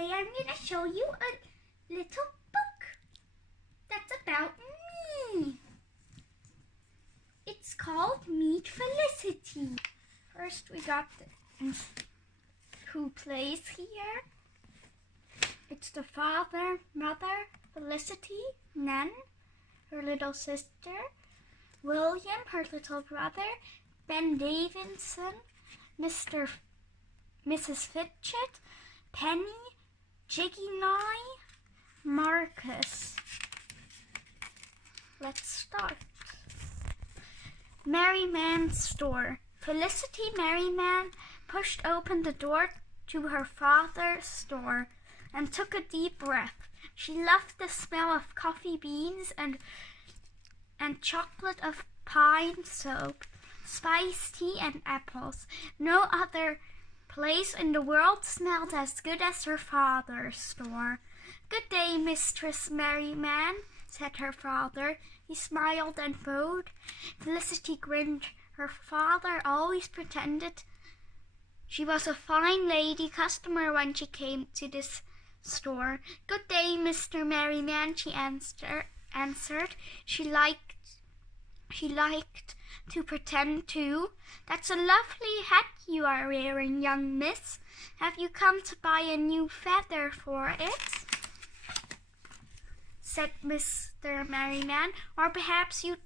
Today I'm going to show you a little book that's about me. It's called Meet Felicity. First we got who plays here. It's the father, mother, Felicity, Nan, her little sister, William, her little brother, Ben Davidson, Mrs. Fitchett, Penny, Jiggy Nye, Marcus. Let's start. Merryman's store. Felicity Merryman pushed open the door to her father's store and took a deep breath. She loved the smell of coffee beans and chocolate of pine soap, spiced tea and apples. No other place in the world smelled as good as her father's store. "Good day, Mistress Merryman," said her father. He smiled and bowed. Felicity grinned. Her father always pretended she was a fine lady customer when she came to this store. "Good day, Mr. Merryman," she answered. She liked to pretend too. "That's a lovely hat you are wearing, young miss. Have you come to buy a new feather for it?" said Mr. Merryman. "Or perhaps you'd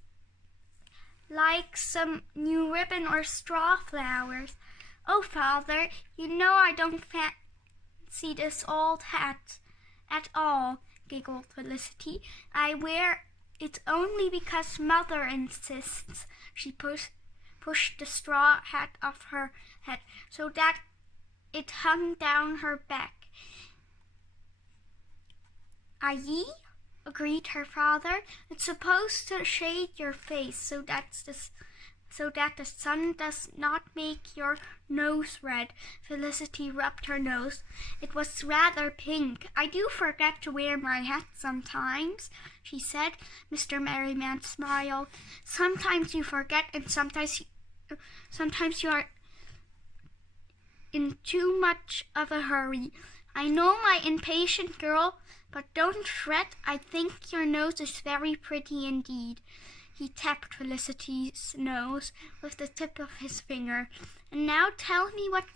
like some new ribbon or straw flowers." "Oh, father, you know I don't fancy this old hat at all," giggled Felicity. "I wear it only because mother insists." She pushed the straw hat off her head so that it hung down her back. "Aye," agreed her father. "It's supposed to shade your face so that the sun does not make your nose red." Felicity rubbed her nose. It was rather pink. "I do forget to wear my hat sometimes," she said. Mr. Merryman smiled. "Sometimes you forget and sometimes you are in too much of a hurry. I know, my impatient girl, but don't fret. I think your nose is very pretty indeed." He tapped Felicity's nose with the tip of his finger. "And now tell me, what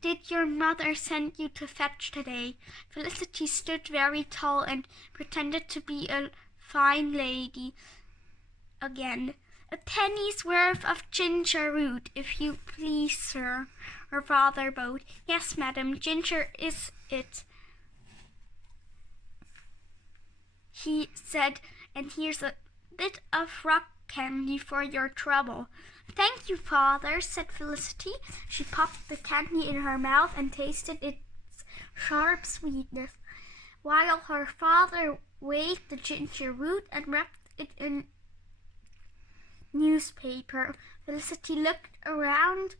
did your mother send you to fetch today?" Felicity stood very tall and pretended to be a fine lady again. "A penny's worth of ginger root, if you please, sir," her father bowed. "Yes, madam, ginger is it," he said, "and here's a bit of rock candy for your trouble." "Thank you, father," said Felicity. She popped the candy in her mouth and tasted its sharp sweetness, while her father weighed the ginger root and wrapped it in newspaper. Felicity looked around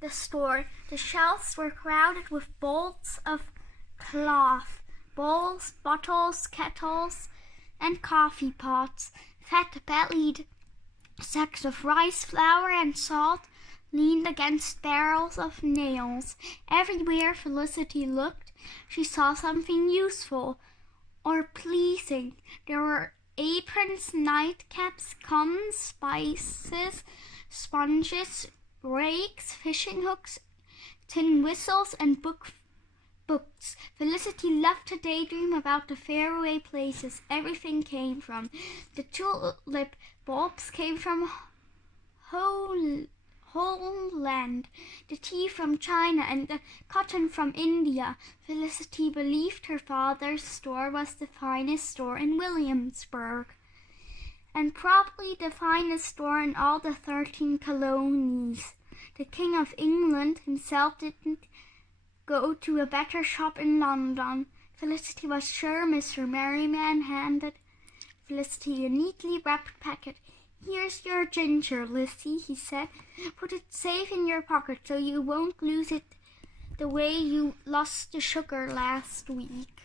the store. The shelves were crowded with bolts of cloth, bowls, bottles, kettles, and coffee pots. Fat-bellied sacks of rice flour and salt leaned against barrels of nails. Everywhere Felicity looked, she saw something useful or pleasing. There were aprons, nightcaps, combs, spices, sponges, rakes, fishing hooks, tin whistles, and books. Felicity loved to daydream about the faraway places everything came from. The tulip bulbs came from Holland, the tea from China, and the cotton from India. Felicity believed her father's store was the finest store in Williamsburg, and probably the finest store in all the 13 colonies. The King of England himself didn't go to a better shop in London. Felicity was sure Mr. Merryman handed Felicity a neatly wrapped packet. "Here's your ginger, Lizzie," he said. "Put it safe in your pocket so you won't lose it the way you lost the sugar last week."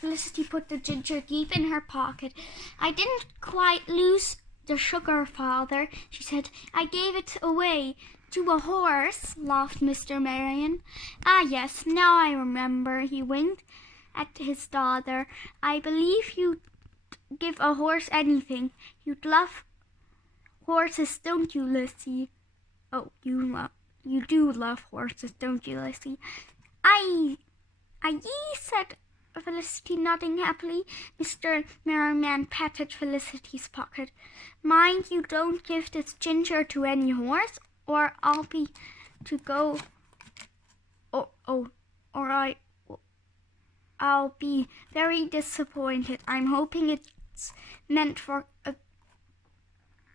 Felicity put the ginger deep in her pocket. "I didn't quite lose the sugar, father," she said. "I gave it away to a horse," laughed Mr. Merriman. "Ah, yes, now I remember," he winked at his daughter. "I believe you'd give a horse anything. You'd love horses, don't you, Lizzie?" "Oh, you do love horses, don't you, Lizzie?" "I said Felicity, nodding happily. Mr. Merriman patted Felicity's pocket. "Mind you don't give this ginger to any horse, or I'll be to go. I'll be very disappointed. I'm hoping it's meant for a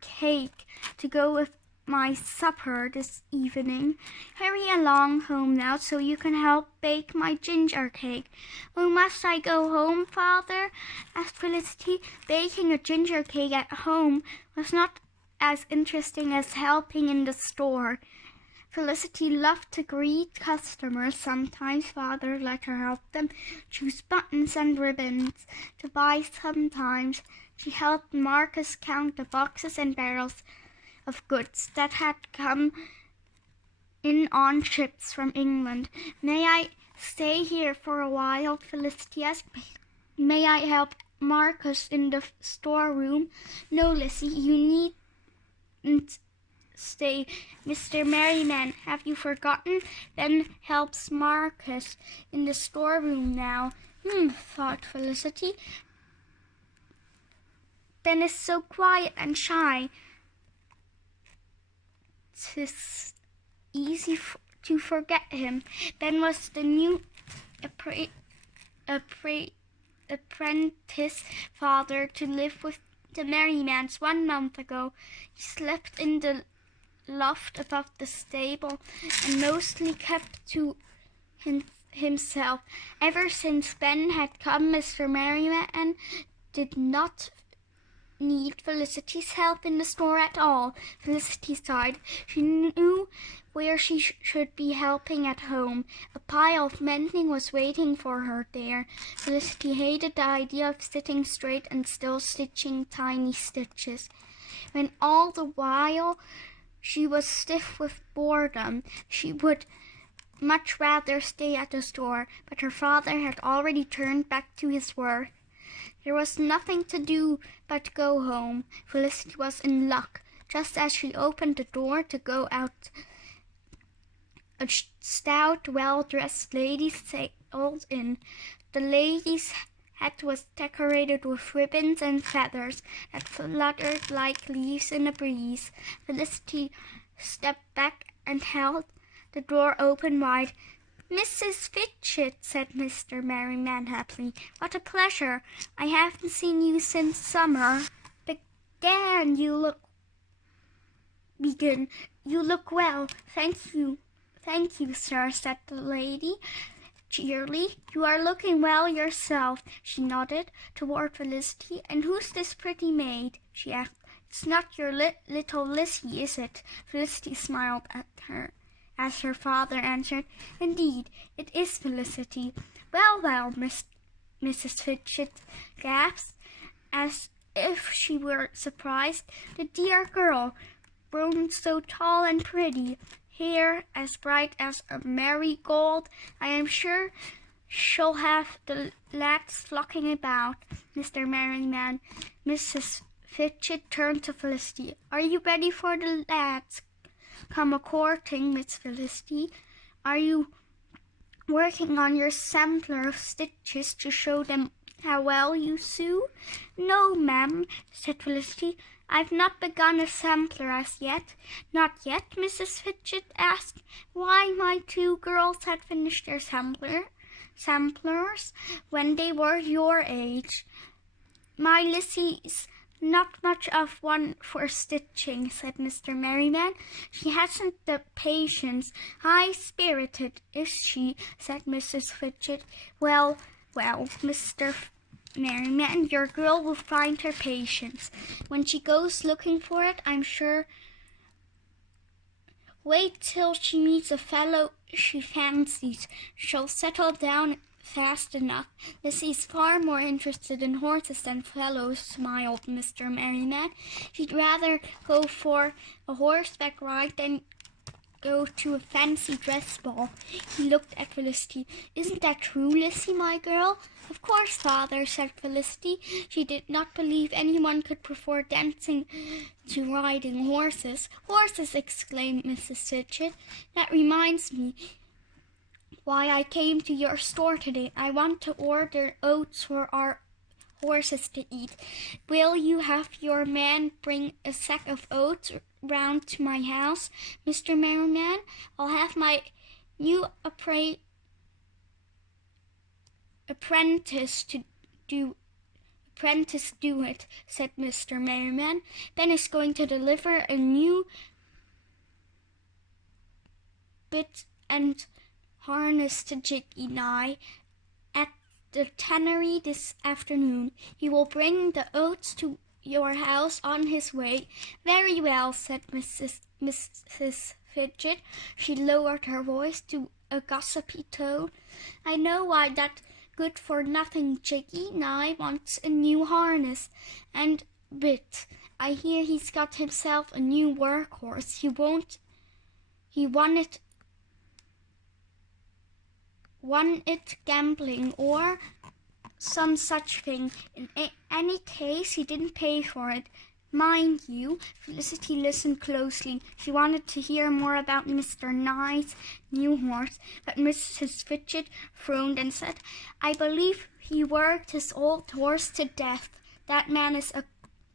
cake to go with my supper this evening. Hurry along home now so you can help bake my ginger cake." "Oh, must I go home, father?" asked Felicity. Baking a ginger cake at home was not as interesting as helping in the store. Felicity loved to greet customers. Sometimes father let her help them choose buttons and ribbons to buy. Sometimes she helped Marcus count the boxes and barrels of goods that had come in on ships from England. "May I stay here for a while?" Felicity asked. "May I help Marcus in the storeroom?" "No, Lizzie, you needn't stay. Mr. Merriman, have you forgotten? Then helps Marcus in the storeroom now." Thought Felicity. "Ben is so quiet and shy. 'Tis easy to forget him." Ben was the new apprentice father to live with the Merrimans 1 month ago. He slept in the loft above the stable and mostly kept to himself. Ever since Ben had come, Mr. Merriman did not need Felicity's help in the store at all. Felicity sighed. She knew where she should be helping at home. A pile of mending was waiting for her there. Felicity hated the idea of sitting straight and still stitching tiny stitches, when all the while she was stiff with boredom. She would much rather stay at the store, but her father had already turned back to his work. There was nothing to do but go home. Felicity was in luck. Just as she opened the door to go out, a stout, well-dressed lady sailed in. The lady's hat was decorated with ribbons and feathers that fluttered like leaves in a breeze. Felicity stepped back and held the door open wide. "Mrs. Fitchett," said Mr. Merriman happily. "What a pleasure. I haven't seen you since summer." "Begin, you look well. Thank you, sir," said the lady cheerily. "You are looking well yourself." She nodded toward Felicity. "And who's this pretty maid?" she asked. "It's not your little Lizzie, is it?" Felicity smiled at her as her father answered, "Indeed, it is Felicity." Well, Mrs. Fitchett gasped, as if she were surprised. "The dear girl, grown so tall and pretty, hair as bright as a marigold. I am sure she'll have the lads flocking about." Mr. Merriman. Mrs. Fitchett turned to Felicity. "Are you ready for the lads? Come a-courting, Miss Felicity. Are you working on your sampler of stitches to show them how well you sew?" "No, ma'am," said Felicity. "I've not begun a sampler as yet." "Not yet?" Mrs. Fitchett asked. "Why, my 2 girls had finished their samplers when they were your age. My Lizzie's not much of one for stitching," said Mr. Merriman. "She hasn't the patience." "High-spirited, is she?" said Mrs. Fitchett. Well, Mr. Merriman, your girl will find her patience when she goes looking for it, I'm sure. Wait till she meets a fellow she fancies she'll settle down fast enough. Lizzie's far more interested in horses than fellows, smiled Mr. Merriman. She'd rather go for a horseback ride than go to a fancy dress ball. He looked at Felicity. Isn't that true, Lizzie, my girl? Of course, father, said Felicity. She did not believe anyone could prefer dancing to riding horses. Horses, exclaimed Mrs. Fidget. That reminds me why I came to your store today. I want to order oats for our horses to eat. Will you have your man bring a sack of oats round to my house, Mr. Merriman? I'll have my new apprentice do it, said Mr. Merriman. Ben is going to deliver a new bit and harness to Jiggy and I at the tannery this afternoon. He will bring the oats to your house on his way. Very well, said Mrs. Fidget. She lowered her voice to a gossipy tone. I know why that good-for-nothing Jiggy Nye wants a new harness and bit. I hear he's got himself a new workhorse. He won it gambling or some such thing. In any case, he didn't pay for it. Mind you, Felicity listened closely. She wanted to hear more about Mr. Nye's new horse, but Mrs. Fidget frowned and said, I believe he worked his old horse to death. That man is a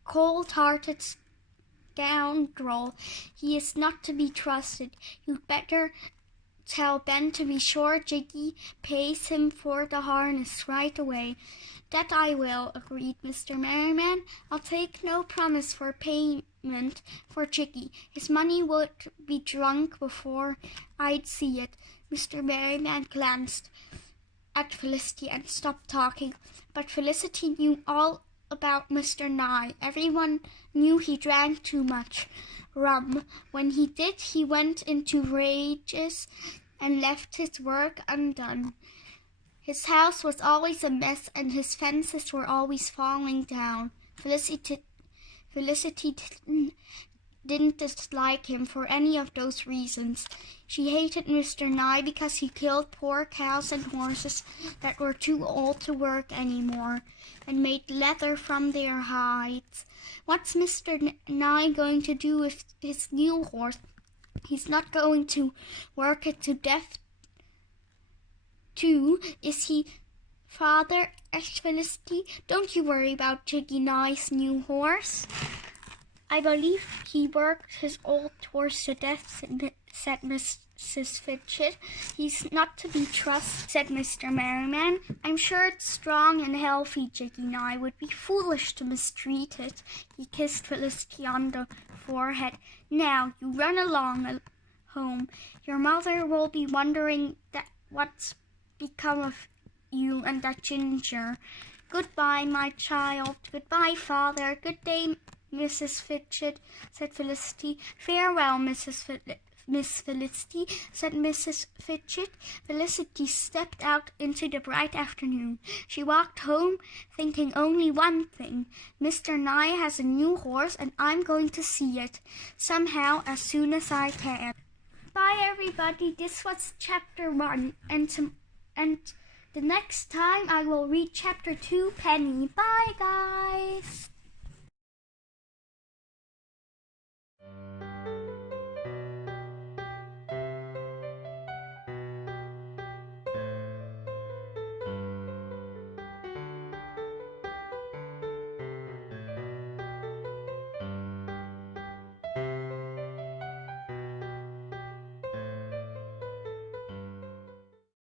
cold-hearted scoundrel. He is not to be trusted. You'd better tell Ben to be sure Jiggy pays him for the harness right away. That I will, agreed Mr. Merriman. I'll take no promise for payment for Jiggy. His money would be drunk before I'd see it. Mr. Merriman glanced at Felicity and stopped talking, but Felicity knew all about Mr. Nye. Everyone knew he drank too much rum. When he did, he went into rages and left his work undone. His house was always a mess, and his fences were always falling down. Felicity didn't dislike him for any of those reasons. She hated Mr. Nye because he killed poor cows and horses that were too old to work anymore, and made leather from their hides. What's Mr. Nye going to do with his new horse? He's not going to work it to death too, is he, father? Asked Felicity. Don't you worry about Jiggy Nye's new horse. I believe he worked his old horse to death, said Mrs. Fidget. He's not to be trusted, said Mr. Merriman. I'm sure it's strong and healthy. Jiggy Nye would be foolish to mistreat it. He kissed Felicity on the forehead. Now, you run along home. Your mother will be wondering what's become of you and that ginger. Goodbye, my child. Goodbye, father. Good day, Mrs. Fidget, said Felicity. Farewell, Miss Felicity, said Mrs. Fidget. Felicity stepped out into the bright afternoon. She walked home thinking only one thing. Mr. Nye has a new horse, and I'm going to see it somehow as soon as I can. Bye, everybody. This was chapter 1, and the next time I will read chapter 2, Penny. Bye, guys.